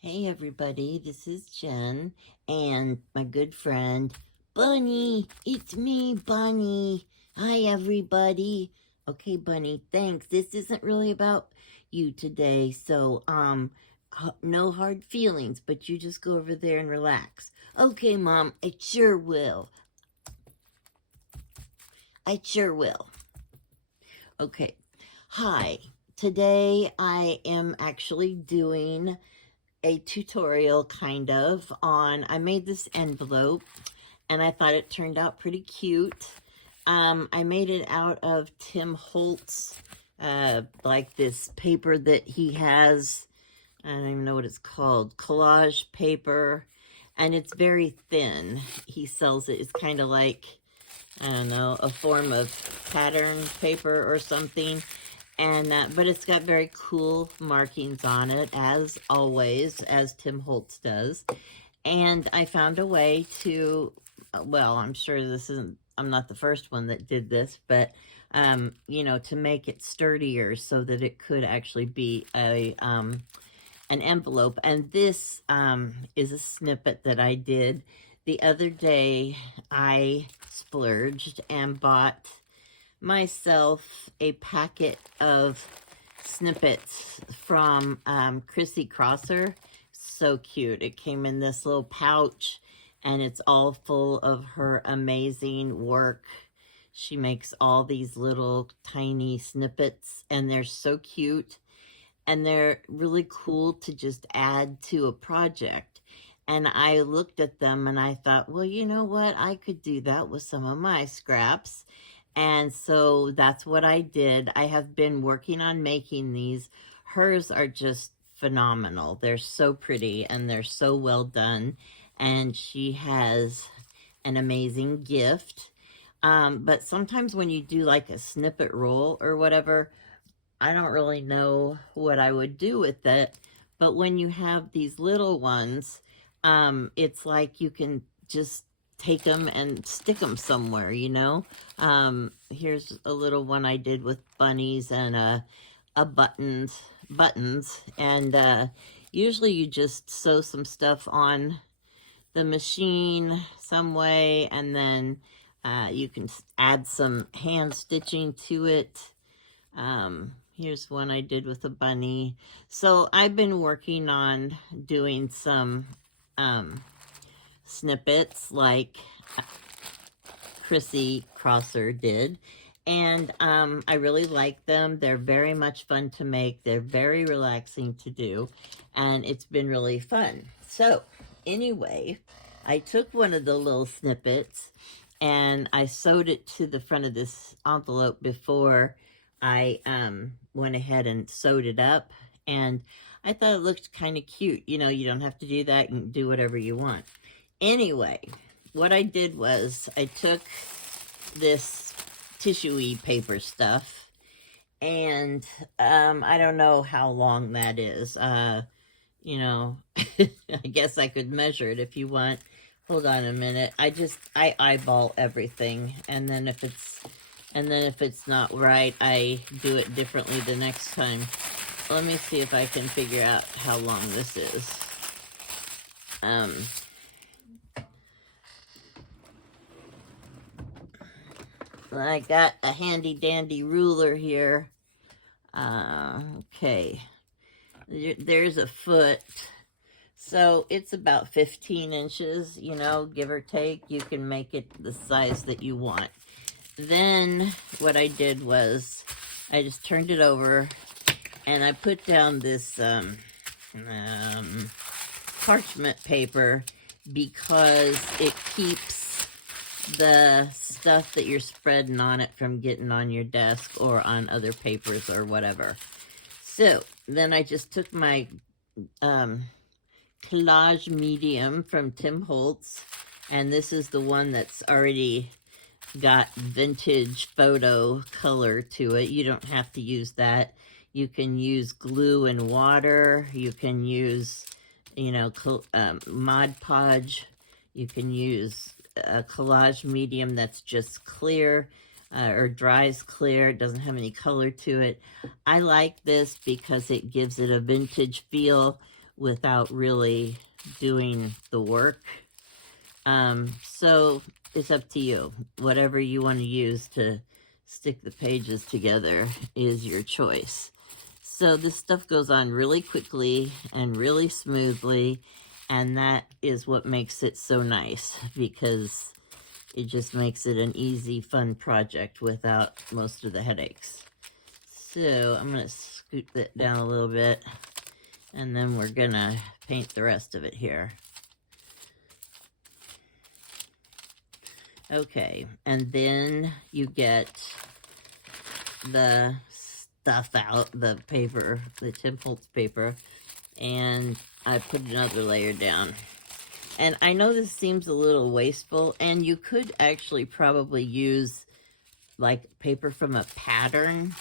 Hey everybody, this is Jen and my good friend Bunny. It's me, Bunny. Hi everybody. Okay, Bunny, thanks. This isn't really about you today, so no hard feelings, but you just go over there and relax. Okay, Mom, I sure will. I sure will. Okay. Hi. Today I am actually doing a tutorial kind of on, I made this envelope and I thought it turned out pretty cute. I made it out of Tim Holtz, like this paper that he has. I don't even know what it's called, collage paper, and it's very thin. He sells it. It's kind of like, I don't know, a form of pattern paper or something. And but it's got very cool markings on it, as always, as Tim Holtz does. And I found a way to, well, I'm sure this isn't, I'm not the first one that did this, but you know, to make it sturdier so that it could actually be a an envelope. And this is a snippet that I did the other day. I splurged and bought myself a packet of snippets from Chrissy Crosser. So cute. It came in this little pouch and it's all full of her amazing work. She makes all these little tiny snippets and they're so cute and they're really cool to just add to a project. And I looked at them and I thought, well, you know what? I could do that with some of my scraps. And so that's what I did. I have been working on making these. Hers are just phenomenal. They're so pretty and they're so well done. And she has an amazing gift. But sometimes when you do like a snippet roll or whatever, I don't really know what I would do with it. But when you have these little ones, it's like you can just take them and stick them somewhere, you know? Here's a little one I did with bunnies and a buttons. And usually you just sew some stuff on the machine some way, and then you can add some hand stitching to it. Here's one I did with a bunny. So I've been working on doing some snippets like Chrissy Crosser did. And I really like them. They're very much fun to make. They're very relaxing to do. And it's been really fun. So anyway, I took one of the little snippets and I sewed it to the front of this envelope before I went ahead and sewed it up. And I thought it looked kind of cute. You know, you don't have to do that. You can do whatever you want. Anyway, what I did was I took this tissue-y paper stuff and I don't know how long that is. You know, I guess I could measure it if you want. Hold on a minute. I eyeball everything, and then if it's not right, I do it differently the next time. Let me see if I can figure out how long this is. I got a handy dandy ruler here. Okay. There's a foot. So it's about 15 inches, you know, give or take. You can make it the size that you want. Then what I did was I just turned it over and I put down this parchment paper because it keeps the stuff that you're spreading on it from getting on your desk or on other papers or whatever. So then I just took my collage medium from Tim Holtz, and this is the one that's already got vintage photo color to it. You don't have to use that. You can use glue and water. You can use, you know, Mod Podge. You can use a collage medium that's just clear or dries clear. It doesn't have any color to it. I like this because it gives it a vintage feel without really doing the work. So it's up to you. Whatever you want to use to stick the pages together is your choice. So this stuff goes on really quickly and really smoothly, and that is what makes it so nice, because it just makes it an easy, fun project without most of the headaches. So I'm going to scoot that down a little bit, and then we're going to paint the rest of it here. Okay, and then you get the stuff out, the paper, the Tim Holtz paper, and I put another layer down. And I know this seems a little wasteful, and you could actually probably use like paper from a pattern,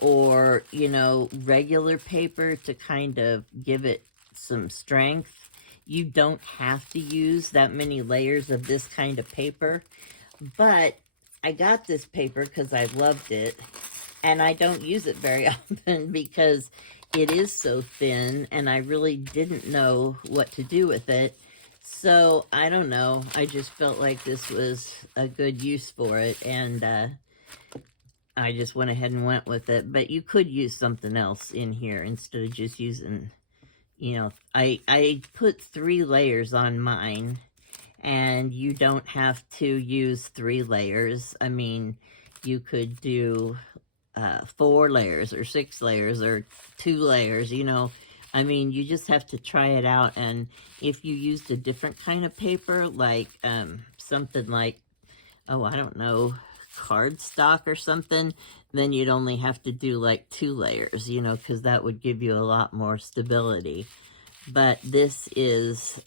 or, you know, regular paper to kind of give it some strength. You don't have to use that many layers of this kind of paper, but I got this paper because I loved it, and I don't use it very often because it is so thin, and I really didn't know what to do with it. So, I don't know, I just felt like this was a good use for it, and I just went ahead and went with it. But you could use something else in here instead of just using, you know, I put 3 layers on mine, and you don't have to use 3 layers. I mean, you could do 4 layers or 6 layers or 2 layers, you know. I mean, you just have to try it out, and if you used a different kind of paper, like something like, oh, I don't know, cardstock or something, then you'd only have to do like 2 layers, you know, because that would give you a lot more stability. But this is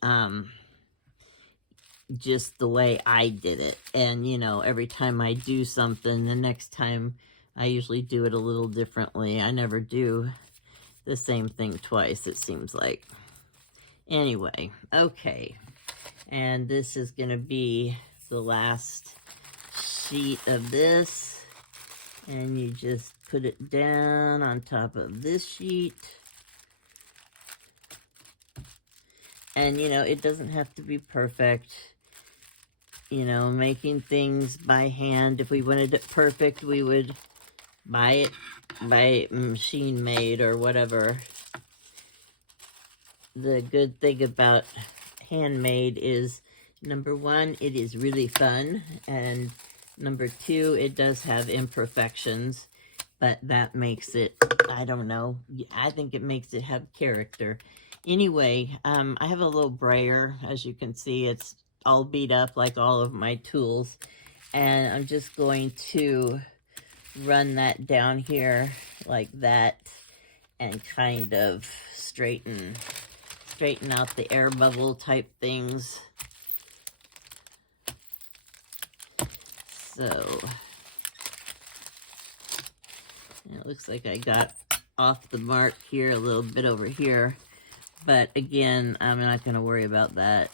just the way I did it, and, you know, every time I do something, the next time I usually do it a little differently. I never do the same thing twice, it seems like. Anyway, okay. And this is going to be the last sheet of this. And you just put it down on top of this sheet. And, you know, it doesn't have to be perfect. You know, making things by hand, if we wanted it perfect, we would buy it by machine made or whatever. The good thing about handmade is, number 1, it is really fun, and number 2, it does have imperfections, but that makes it, I don't know, I think it makes it have character. Anyway, I have a little brayer. As you can see, it's all beat up like all of my tools, and I'm just going to run that down here like that and kind of straighten out the air bubble type things. So it looks like I got off the mark here a little bit over here, but again, I'm not going to worry about that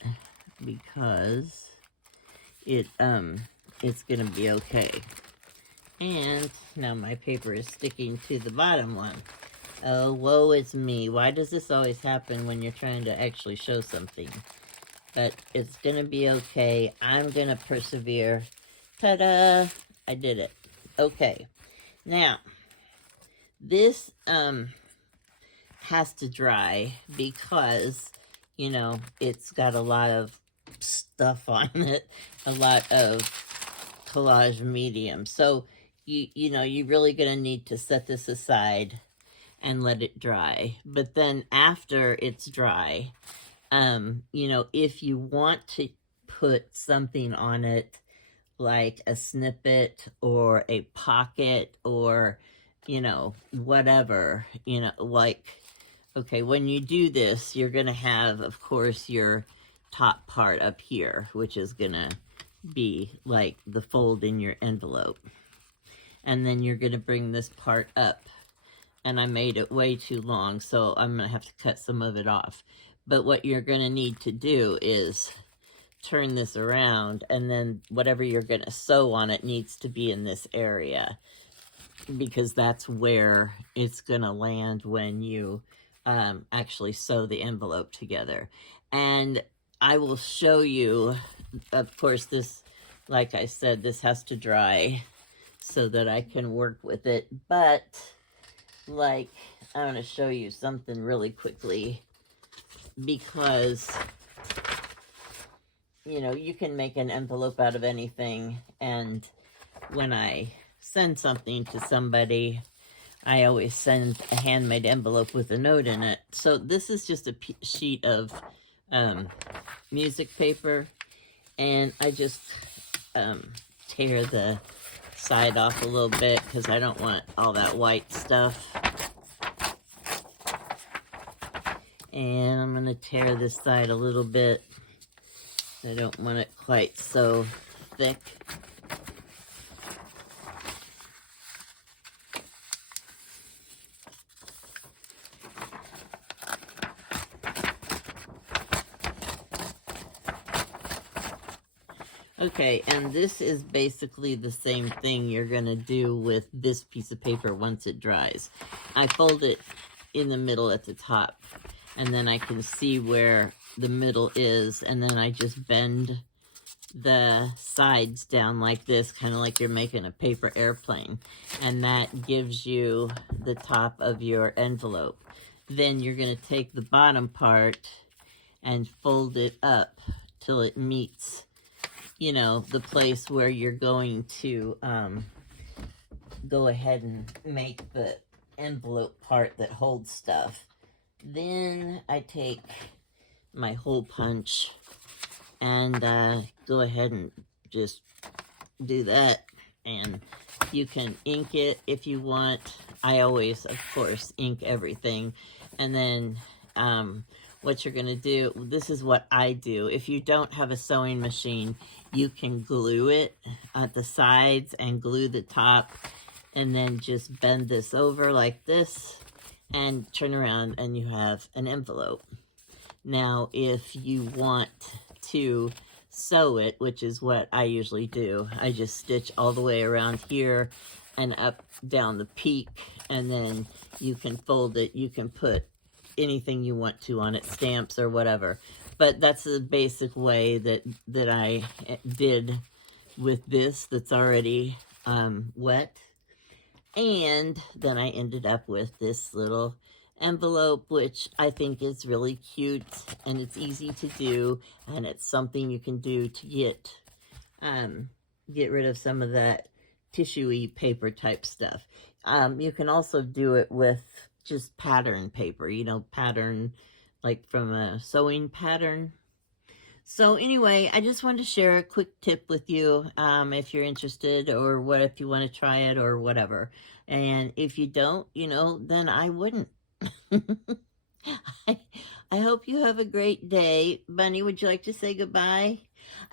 because it's going to be okay. And now my paper is sticking to the bottom one. Oh, woe is me. Why does this always happen when you're trying to actually show something? But it's going to be okay. I'm going to persevere. Ta-da! I did it. Okay. Now, this has to dry because, you know, it's got a lot of stuff on it. A lot of collage medium. So, you know, you're really going to need to set this aside and let it dry. But then after it's dry, you know, if you want to put something on it, like a snippet or a pocket or, you know, whatever, you know, like, okay, when you do this, you're going to have, of course, your top part up here, which is going to be like the fold in your envelope. And then you're going to bring this part up. And I made it way too long, so I'm going to have to cut some of it off. But what you're going to need to do is turn this around, and then whatever you're going to sew on it needs to be in this area, because that's where it's going to land when you actually sew the envelope together. And I will show you, of course, this, like I said, this has to dry so that I can work with it. But, like, I want to show you something really quickly because, you know, you can make an envelope out of anything. And when I send something to somebody, I always send a handmade envelope with a note in it. So this is just a sheet of music paper, and I just tear the side off a little bit because I don't want all that white stuff. And I'm going to tear this side a little bit. I don't want it quite so thick. Okay, and this is basically the same thing you're going to do with this piece of paper once it dries. I fold it in the middle at the top, and then I can see where the middle is, and then I just bend the sides down like this, kind of like you're making a paper airplane, and that gives you the top of your envelope. Then you're going to take the bottom part and fold it up till it meets, you know, the place where you're going to go ahead and make the envelope part that holds stuff. Then I take my hole punch and go ahead and just do that. And you can ink it if you want. I always, of course, ink everything. And then what you're going to do, this is what I do. If you don't have a sewing machine, you can glue it at the sides and glue the top, and then just bend this over like this and turn around and you have an envelope. Now, if you want to sew it, which is what I usually do, I just stitch all the way around here and up down the peak, and then you can fold it. You can put anything you want to on it, stamps or whatever. But that's the basic way that I did with this that's already wet. And then I ended up with this little envelope, which I think is really cute, and it's easy to do, and it's something you can do to get rid of some of that tissue-y paper type stuff. You can also do it with just pattern paper, you know, pattern like from a sewing pattern. So anyway, I just wanted to share a quick tip with you if you're interested, or what if you want to try it or whatever. And if you don't, you know, then I wouldn't. I hope you have a great day. Bunny, would you like to say goodbye?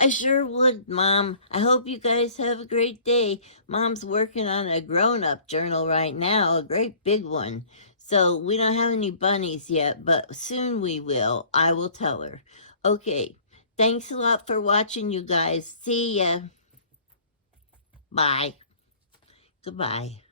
I sure would, Mom. I hope you guys have a great day. Mom's working on a grown-up journal right now, a great big one. So we don't have any bunnies yet, but soon we will. I will tell her. Okay, thanks a lot for watching, you guys. See ya. Bye. Goodbye.